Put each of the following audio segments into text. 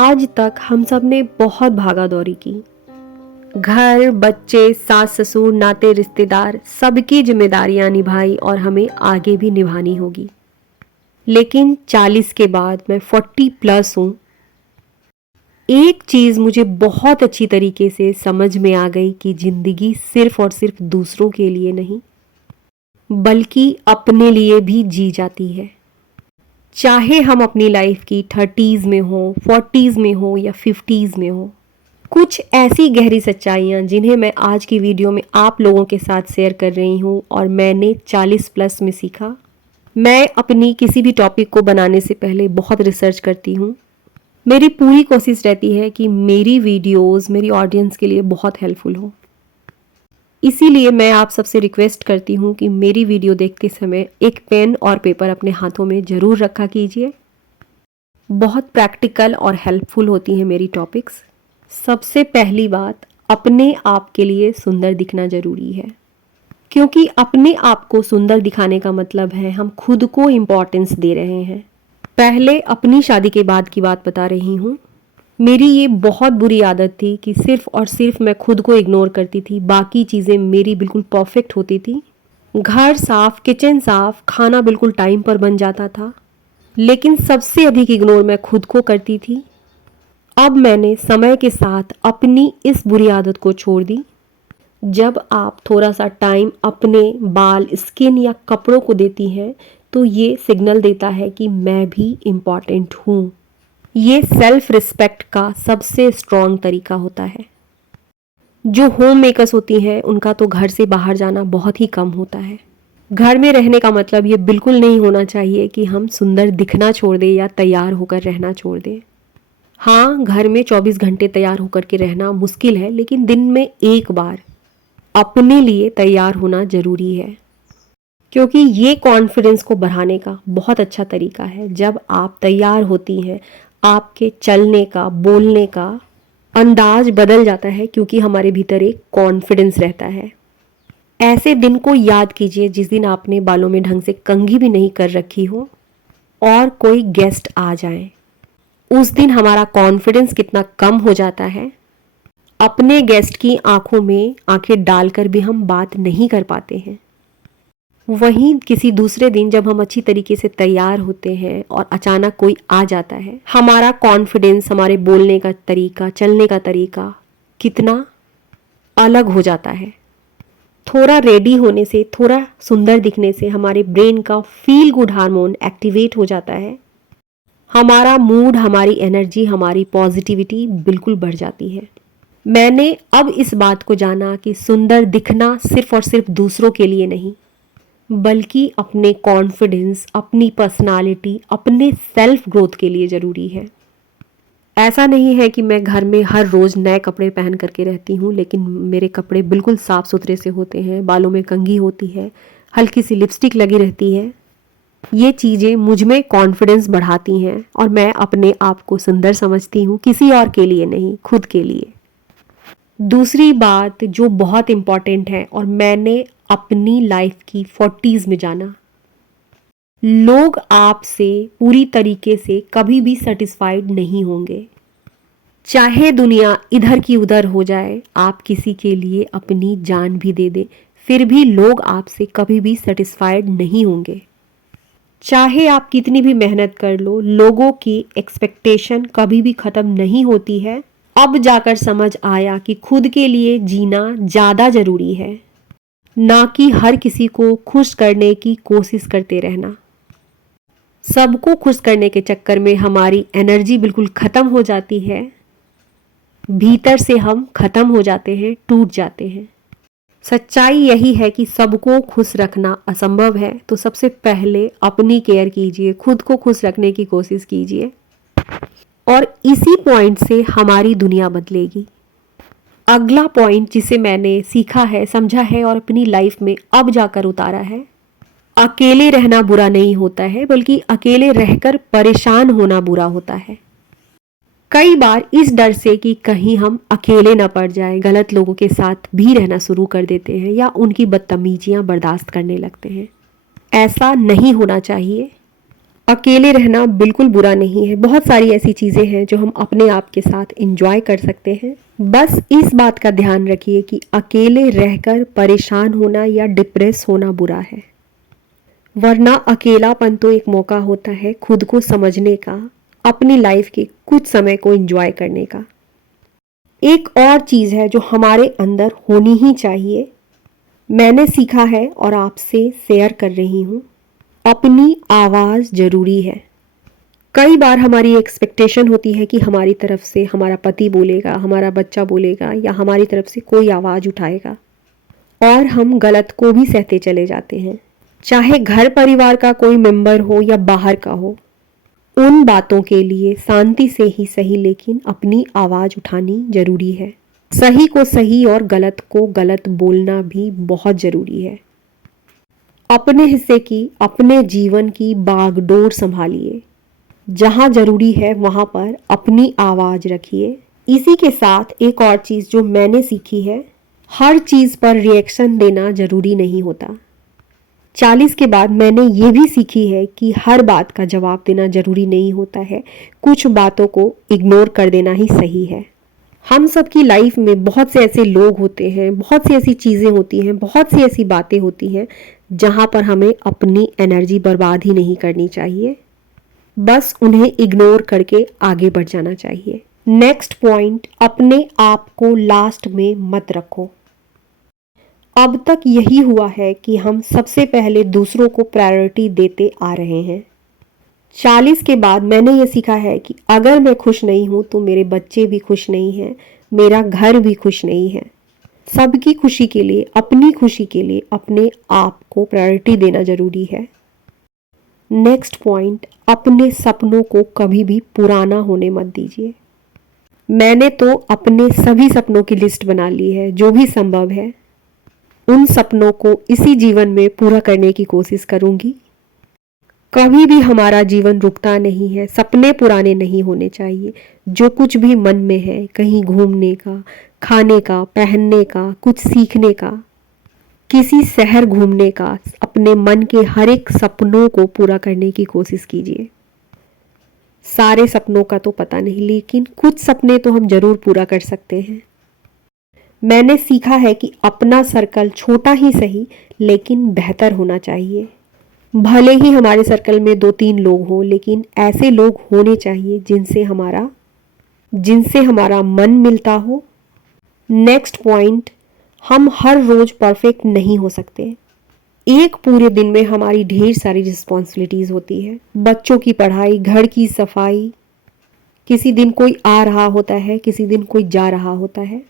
आज तक हम सब ने बहुत भागा दौड़ी की। घर, बच्चे, सास ससुर, नाते रिश्तेदार, सबकी जिम्मेदारियां निभाई और हमें आगे भी निभानी होगी। लेकिन 40 के बाद मैं 40+ हूँ। एक चीज मुझे बहुत अच्छी तरीके से समझ में आ गई कि जिंदगी सिर्फ और सिर्फ दूसरों के लिए नहीं बल्कि अपने लिए भी जी जाती है। चाहे हम अपनी लाइफ की 30s में हो, 40s में हो या 50s में हो। कुछ ऐसी गहरी सच्चाइयाँ जिन्हें मैं आज की वीडियो में आप लोगों के साथ शेयर कर रही हूँ और मैंने 40+ में सीखा। मैं अपनी किसी भी टॉपिक को बनाने से पहले बहुत रिसर्च करती हूँ। मेरी पूरी कोशिश रहती है कि मेरी वीडियोस मेरी ऑडियंस के लिए बहुत हेल्पफुल हो। इसीलिए मैं आप सबसे रिक्वेस्ट करती हूँ कि मेरी वीडियो देखते समय एक पेन और पेपर अपने हाथों में ज़रूर रखा कीजिए। बहुत प्रैक्टिकल और हेल्पफुल होती हैं मेरी टॉपिक्स। सबसे पहली बात, अपने आप के लिए सुंदर दिखना ज़रूरी है, क्योंकि अपने आप को सुंदर दिखाने का मतलब है हम खुद को इम्पोर्टेंस दे रहे हैं। पहले अपनी शादी के बाद की बात बता रही हूँ। मेरी ये बहुत बुरी आदत थी कि सिर्फ और सिर्फ मैं खुद को इग्नोर करती थी। बाकी चीज़ें मेरी बिल्कुल परफेक्ट होती थी। घर साफ, किचन साफ, खाना बिल्कुल टाइम पर बन जाता था, लेकिन सबसे अधिक इग्नोर मैं खुद को करती थी। अब मैंने समय के साथ अपनी इस बुरी आदत को छोड़ दी। जब आप थोड़ा सा टाइम अपने बाल, स्किन या कपड़ों को देती हैं तो ये सिग्नल देता है कि मैं भी इम्पॉर्टेंट हूँ। ये सेल्फ रिस्पेक्ट का सबसे स्ट्रॉन्ग तरीका होता है। जो होम मेकर्स होती हैं उनका तो घर से बाहर जाना बहुत ही कम होता है। घर में रहने का मतलब ये बिल्कुल नहीं होना चाहिए कि हम सुंदर दिखना छोड़ दें या तैयार होकर रहना छोड़ दें। हाँ, घर में 24 घंटे तैयार होकर के रहना मुश्किल है, लेकिन दिन में एक बार अपने लिए तैयार होना ज़रूरी है, क्योंकि ये कॉन्फिडेंस को बढ़ाने का बहुत अच्छा तरीका है। जब आप तैयार होती हैं, आपके चलने का, बोलने का अंदाज बदल जाता है, क्योंकि हमारे भीतर एक कॉन्फिडेंस रहता है। ऐसे दिन को याद कीजिए जिस दिन आपने बालों में ढंग से कंघी भी नहीं कर रखी हो और कोई गेस्ट आ जाए। उस दिन हमारा कॉन्फिडेंस कितना कम हो जाता है। अपने गेस्ट की आंखों में आंखें डालकर भी हम बात नहीं कर पाते हैं। वहीं किसी दूसरे दिन जब हम अच्छी तरीके से तैयार होते हैं और अचानक कोई आ जाता है, हमारा कॉन्फिडेंस, हमारे बोलने का तरीका, चलने का तरीका कितना अलग हो जाता है। थोड़ा रेडी होने से, थोड़ा सुंदर दिखने से हमारे ब्रेन का फील गुड हार्मोन एक्टिवेट हो जाता है। हमारा मूड, हमारी एनर्जी, हमारी पॉजिटिविटी बिल्कुल बढ़ जाती है। मैंने अब इस बात को जाना कि सुंदर दिखना सिर्फ और सिर्फ दूसरों के लिए नहीं बल्कि अपने कॉन्फिडेंस, अपनी पर्सनालिटी, अपने सेल्फ ग्रोथ के लिए ज़रूरी है। ऐसा नहीं है कि मैं घर में हर रोज़ नए कपड़े पहन करके रहती हूँ, लेकिन मेरे कपड़े बिल्कुल साफ़ सुथरे से होते हैं, बालों में कंघी होती है, हल्की सी लिपस्टिक लगी रहती है। ये चीज़ें मुझ में कॉन्फिडेंस बढ़ाती हैं और मैं अपने आप को सुंदर समझती हूँ, किसी और के लिए नहीं, खुद के लिए। दूसरी बात जो बहुत इम्पॉर्टेंट है और मैंने अपनी लाइफ की 40s में जाना, लोग आपसे पूरी तरीके से कभी भी सेटिस्फाइड नहीं होंगे। चाहे दुनिया इधर की उधर हो जाए, आप किसी के लिए अपनी जान भी दे दें, फिर भी लोग आपसे कभी भी सेटिस्फाइड नहीं होंगे। चाहे आप कितनी भी मेहनत कर लो, लोगों की एक्सपेक्टेशन कभी भी ख़त्म नहीं होती है। अब जाकर समझ आया कि खुद के लिए जीना ज़्यादा ज़रूरी है, ना कि हर किसी को खुश करने की कोशिश करते रहना। सबको खुश करने के चक्कर में हमारी एनर्जी बिल्कुल ख़त्म हो जाती है। भीतर से हम ख़त्म हो जाते हैं, टूट जाते हैं। सच्चाई यही है कि सबको खुश रखना असंभव है, तो सबसे पहले अपनी केयर कीजिए, खुद को खुश रखने की कोशिश कीजिए और इसी पॉइंट से हमारी दुनिया बदलेगी। अगला पॉइंट जिसे मैंने सीखा है, समझा है और अपनी लाइफ में अब जाकर उतारा है, अकेले रहना बुरा नहीं होता है, बल्कि अकेले रहकर परेशान होना बुरा होता है। कई बार इस डर से कि कहीं हम अकेले न पड़ जाए, गलत लोगों के साथ भी रहना शुरू कर देते हैं या उनकी बदतमीजियां बर्दाश्त करने लगते हैं। ऐसा नहीं होना चाहिए। अकेले रहना बिल्कुल बुरा नहीं है। बहुत सारी ऐसी चीज़ें हैं जो हम अपने आप के साथ एंजॉय कर सकते हैं। बस इस बात का ध्यान रखिए कि अकेले रहकर परेशान होना या डिप्रेस होना बुरा है, वरना अकेलापन तो एक मौका होता है खुद को समझने का, अपनी लाइफ के कुछ समय को एंजॉय करने का। एक और चीज़ है जो हमारे अंदर होनी ही चाहिए, मैंने सीखा है और आपसे शेयर कर रही हूँ। अपनी आवाज़ ज़रूरी है। कई बार हमारी एक्सपेक्टेशन होती है कि हमारी तरफ से हमारा पति बोलेगा, हमारा बच्चा बोलेगा या हमारी तरफ से कोई आवाज़ उठाएगा, और हम गलत को भी सहते चले जाते हैं। चाहे घर परिवार का कोई मेंबर हो या बाहर का हो, उन बातों के लिए शांति से ही सही लेकिन अपनी आवाज़ उठानी ज़रूरी है। सही को सही और गलत को गलत बोलना भी बहुत ज़रूरी है। अपने हिस्से की, अपने जीवन की बागडोर संभालिए। जहाँ ज़रूरी है वहाँ पर अपनी आवाज़ रखिए। इसी के साथ एक और चीज़ जो मैंने सीखी है, हर चीज़ पर रिएक्शन देना ज़रूरी नहीं होता। 40 के बाद मैंने ये भी सीखी है कि हर बात का जवाब देना ज़रूरी नहीं होता है। कुछ बातों को इग्नोर कर देना ही सही है। हम सबकी लाइफ में बहुत से ऐसे लोग होते हैं, बहुत सी ऐसी चीज़ें होती हैं, बहुत सी ऐसी बातें होती हैं जहाँ पर हमें अपनी एनर्जी बर्बाद ही नहीं करनी चाहिए। बस उन्हें इग्नोर करके आगे बढ़ जाना चाहिए। नेक्स्ट पॉइंट, अपने आप को लास्ट में मत रखो। अब तक यही हुआ है कि हम सबसे पहले दूसरों को प्रायोरिटी देते आ रहे हैं। 40 के बाद मैंने ये सीखा है कि अगर मैं खुश नहीं हूँ तो मेरे बच्चे भी खुश नहीं हैं, मेरा घर भी खुश नहीं है। सबकी खुशी के लिए, अपनी खुशी के लिए अपने आप को प्रायोरिटी देना ज़रूरी है। नेक्स्ट पॉइंट, अपने सपनों को कभी भी पुराना होने मत दीजिए। मैंने तो अपने सभी सपनों की लिस्ट बना ली है, जो भी संभव है उन सपनों को इसी जीवन में पूरा करने की कोशिश करूँगी। कभी भी हमारा जीवन रुकता नहीं है, सपने पुराने नहीं होने चाहिए। जो कुछ भी मन में है, कहीं घूमने का, खाने का, पहनने का, कुछ सीखने का, किसी शहर घूमने का, अपने मन के हर एक सपनों को पूरा करने की कोशिश कीजिए। सारे सपनों का तो पता नहीं, लेकिन कुछ सपने तो हम जरूर पूरा कर सकते हैं। मैंने सीखा है कि अपना सर्कल छोटा ही सही लेकिन बेहतर होना चाहिए। भले ही हमारे सर्कल में 2-3 लोग हों, लेकिन ऐसे लोग होने चाहिए जिनसे हमारा मन मिलता हो। नेक्स्ट पॉइंट, हम हर रोज परफेक्ट नहीं हो सकते। एक पूरे दिन में हमारी ढेर सारी रिस्पॉन्सिबिलिटीज़ होती है। बच्चों की पढ़ाई, घर की सफाई, किसी दिन कोई आ रहा होता है, किसी दिन कोई जा रहा होता है।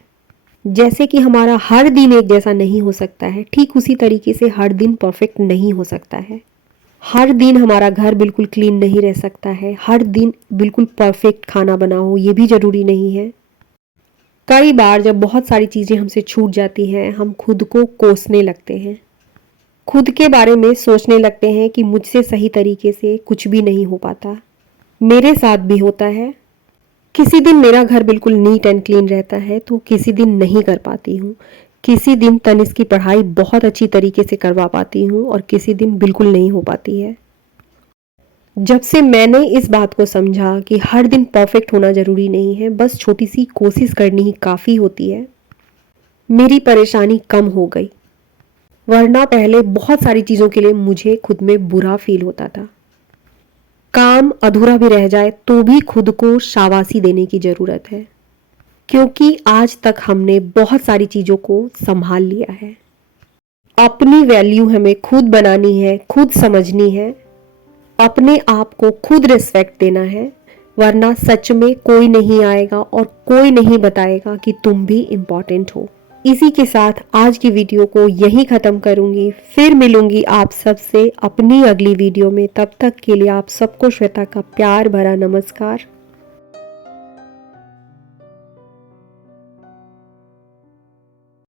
जैसे कि हमारा हर दिन एक जैसा नहीं हो सकता है, ठीक उसी तरीके से हर दिन परफेक्ट नहीं हो सकता है। हर दिन हमारा घर बिल्कुल क्लीन नहीं रह सकता है, हर दिन बिल्कुल परफेक्ट खाना बना हो, ये भी ज़रूरी नहीं है। कई बार जब बहुत सारी चीज़ें हमसे छूट जाती हैं, हम खुद को कोसने लगते हैं, खुद के बारे में सोचने लगते हैं कि मुझसे सही तरीके से कुछ भी नहीं हो पाता। मेरे साथ भी होता है। किसी दिन मेरा घर बिल्कुल नीट एंड क्लीन रहता है तो किसी दिन नहीं कर पाती हूँ। किसी दिन तनिष्क की पढ़ाई बहुत अच्छी तरीके से करवा पाती हूँ और किसी दिन बिल्कुल नहीं हो पाती है। जब से मैंने इस बात को समझा कि हर दिन परफेक्ट होना ज़रूरी नहीं है, बस छोटी सी कोशिश करनी ही काफ़ी होती है, मेरी परेशानी कम हो गई। वरना पहले बहुत सारी चीज़ों के लिए मुझे खुद में बुरा फील होता था। काम अधूरा भी रह जाए तो भी खुद को शाबाशी देने की ज़रूरत है, क्योंकि आज तक हमने बहुत सारी चीज़ों को संभाल लिया है। अपनी वैल्यू हमें खुद बनानी है, खुद समझनी है, अपने आप को खुद रिस्पेक्ट देना है, वरना सच में कोई नहीं आएगा और कोई नहीं बताएगा कि तुम भी इम्पॉर्टेंट हो। इसी के साथ आज की वीडियो को यहीं ख़त्म करूँगी। फिर मिलूंगी आप सबसे अपनी अगली वीडियो में। तब तक के लिए आप सबको श्वेता का प्यार भरा नमस्कार।